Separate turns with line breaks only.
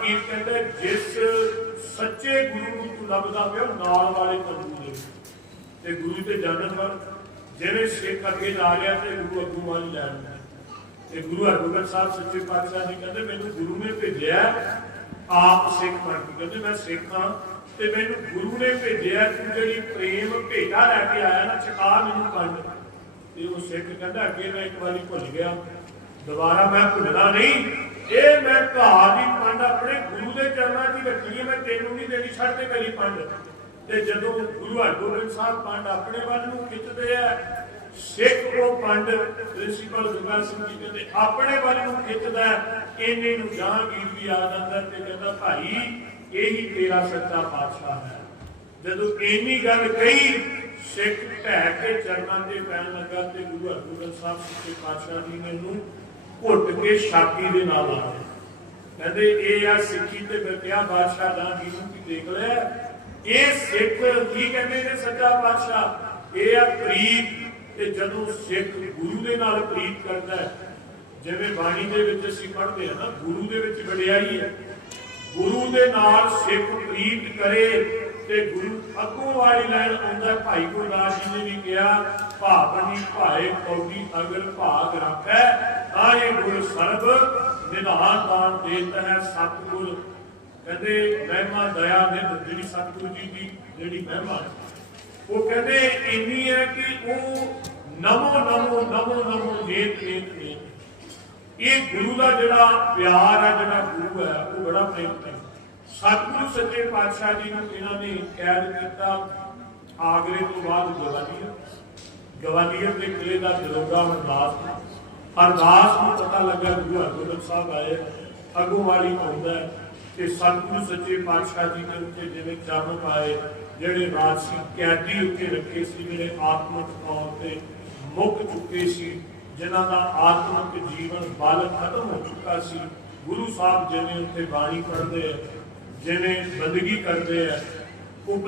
ਫਕੀਰ ਕਹਿੰਦਾ ਜਿਸ ਸੱਚੇ ਗੁਰੂ ਨੂੰ ਤੂੰ ਲੱਭਦਾ ਪਿਆ, ਨਾਲ ਵਾਲੇ ਤੰਬੂ ਦੇ ਤੇ ਗੁਰੂ ਤੇ ਜਾਣਨ ਵਾਲ ਜਿਹੜੇ ਸਿੱਖ ਅੱਗੇ ਜਾ ਰਿਹਾ ਤੇ ਗੁਰੂ ਅੱਗੋਂ ਵੱਲ ਲੈ ਜਾਂਦਾ ਤੇ ਗੁਰੂ ਹਰਗੋਬਿੰਦ ਸਾਹਿਬ ਸੱਚੇ ਪਾਤਸ਼ਾਹ ਜੀ ਕਹਿੰਦੇ, ਮੈਨੂੰ ਗੁਰੂ ਨੇ ਭੇਜਿਆ ਆਪ ਸਿੱਖ ਬਣ ਕੇ। ਕਹਿੰਦੇ, ਮੈਂ ਸਿੱਖ ਹਾਂ ਤੇ ਮੈਨੂੰ ਗੁਰੂ ਨੇ ਭੇਜਿਆ ਤੂੰ ਜਿਹੜੀ ਪ੍ਰੇਮ ਭੇਟਾ ਲੈ ਕੇ ਆਇਆ ਨਾ ਚਕਾ ਮੈਨੂੰ ਪੰਡ। ਤੇ ਉਹ ਸਿੱਖ ਕਹਿੰਦਾ, ਅੱਗੇ ਮੈਂ ਇੱਕ ਵਾਰੀ ਭੁੱਲ ਗਿਆ। ਦੁਬਾਰਾ ਮੈਂ ਭੁੱਲਣਾ ਨਹੀਂ। ਇਹ ਮੈਂ ਘਾਹ ਦੀ ਦੇ ਚਰਨਾਂ ਹੈ ਮੈਂ ਤੈਨੂੰ ਨਹੀਂ ਦੇਣੀ ਛੱਡ ਤੇ ਮੇਰੀ ਪੰਡ ਤੇ ਜਦੋਂ ਗੁਰੂ ਹਰਗੋਬਿੰਦ ਸਾਹਿਬ ਪੰਡ ਆਪਣੇ ਵੱਲ ਨੂੰ ਖਿੱਚਦੇ ਆ ਸਿੱਖ ਉਹ ਪੰਡ ਪ੍ਰਿੰਸੀਪਲ ਗੁਰਬਾਜ ਸਿੰਘ ਜੀ ਕਹਿੰਦੇ ਆਪਣੇ ਵੱਲ ਨੂੰ ਖਿੱਚਦਾ ਹੈ, ਨੂੰ ਜਹਾਂਗੀਰ ਵੀ ਆ ਜਾਂਦਾ ਤੇ ਕਹਿੰਦਾ ਭਾਈ ਇਹੀ ਤੇਰਾ ਸੱਚਾ ਪਾਤਸ਼ਾਹ ਹੈ। ਜਦੋਂ ਇੰਨੀ ਗੱਲ ਕਹੀ ਸਿੱਖ ਢਹਿ ਕੇ ਚਰਨਾਂ ਤੇ ਪੈਣ ਲੱਗਾ ਤੇ ਗੁਰੂ ਹਰਗੋਬਿੰਦ ਸਾਹਿਬ ਸੱਚੇ ਪਾਤਸ਼ਾਹ ਜੀ ਮੈਨੂੰ ਘੁੱਟ ਕੇ ਛਾਤੀ ਦੇ ਨਾਲ ਲਾ ਕਹਿੰਦੇ, ਇਹ ਆ ਸਿੱਖੀ ਤੇ ਫਿਰ ਬਾਦਸ਼ਾਹ ਦਾ ਜੀ ਨੂੰ ਕੀ ਦੇਖ ਲਿਆ ਇਹ ਸਿੱਖ ਕੀ ਕਹਿੰਦੇ ਨੇ ਸੱਚਾ ਪਾਤਸ਼ਾਹ? ਇਹ ਆ ਪ੍ਰੀਤ ਤੇ ਜਦੋਂ ਸਿੱਖ ਗੁਰੂ ਦੇ ਨਾਲ ਪ੍ਰੀਤ ਕਰਦਾ ਹੈ, ਜਿਵੇਂ ਬਾਣੀ ਦੇ ਵਿੱਚ ਅਸੀਂ ਪੜ੍ਹਦੇ ਹਾਂ ਨਾ, ਗੁਰੂ ਦੇ ਵਿੱਚ ਵਡਿਆਈ ਹੈ। ਗੁਰੂ ਦੇ ਨਾਲ ਸਿੱਖ ਪ੍ਰੀਤ ਕਰੇ ਤੇ ਗੁਰੂ ਅੱਗੋਂ ਵਾਲੀ ਲੈਣ ਆਉਂਦਾ, ਭਾਈ ਗੁਰਦਾਸ ਜੀ ਨੇ ਵੀ ਕਿਹਾ ਭਾਵਨੀ ਭਾਏ ਕੌਡੀ ਅਗਲ ਭਾਗ ਰੱਖੈ ਆਏ ਗੁਰ ਸਰਬ ਨਿਧਾਨ ਦਾਨ ਦੇਤ ਹੈ ਸਤਿਗੁਰ ਕਹਿੰਦੇ ਮਹਿਮਾ ਦਇਆ ਨਿਧ, ਜਿਹੜੀ ਸਤਿਗੁਰੂ ਜੀ ਦੀ ਜਿਹੜੀ ਮਹਿਮਾ ਉਹ ਕਹਿੰਦੇ ਇੰਨੀ ਹੈ ਕਿ ਉਹ ਨਮੋ ਨਮੋ ਨਮੋ ਨਮੋ ਨੇਤ ਨੇਤ ਨੇਤ ਇਹ ਗੁਰੂ ਦਾ ਜਿਹੜਾ ਪਿਆਰ ਹੈ, ਜਿਹੜਾ ਗੁਰੂ ਹੈ, ਉਹ ਬੜਾ ਪ੍ਰੇਮ ਹੈ। ਸਤਿਗੁਰੂ ਸੱਚੇ ਪਾਤਸ਼ਾਹ ਜੀ ਨੂੰ ਇਹਨਾਂ ਨੇ ਕੈਦ ਕੀਤਾ ਆਗਰੇ ਤੋਂ ਬਾਅਦ ਗਵਾਲੀਅਰ। ਗਵਾਲੀਅਰ ਦੇ ਕਿਲੇ ਦਾ ਦਰੋਗਾ ਹਰਦਾਸ ਅਰਦਾਸ ਨੂੰ ਪਤਾ ਲੱਗਾ ਗੁਰੂ ਹਰਗੋਬਿੰਦ ਸਾਹਿਬ ਆਏ, ਅਗੋਂ ਵਾਲੀ ਆਉਂਦਾ ਹੈ ਸਤਿਗੁਰੂ ਸੱਚੇ ਪਾਤਸ਼ਾਹ ਜੀ ਦੇ ਉੱਤੇ ਜਿਵੇਂ ਚਰਨ ਪਾਏ, ਜਿਹੜੇ ਰਾਜਸੀ ਕੈਦੀ ਉੱਤੇ ਰੱਖੇ ਸੀ ਜਿਹੜੇ ਆਤਮਿਕ ਤੌਰ ਤੇ ਮੁੱਕ ਚੁੱਕੇ ਸੀ, ਜਿਨ੍ਹਾਂ ਦਾ ਆਤਮਿਕ ਜੀਵਨ ਬਲ ਖਤਮ ਹੋ ਚੁੱਕਾ ਸੀ। ਗੁਰੂ ਸਾਹਿਬ ਜਿਵੇਂ ਉੱਥੇ ਬਾਣੀ ਪੜ੍ਹਦੇ ਆ, ਜਿਵੇਂ ਬੰਦਗੀ ਕਰਦੇ ਆ ਉਹ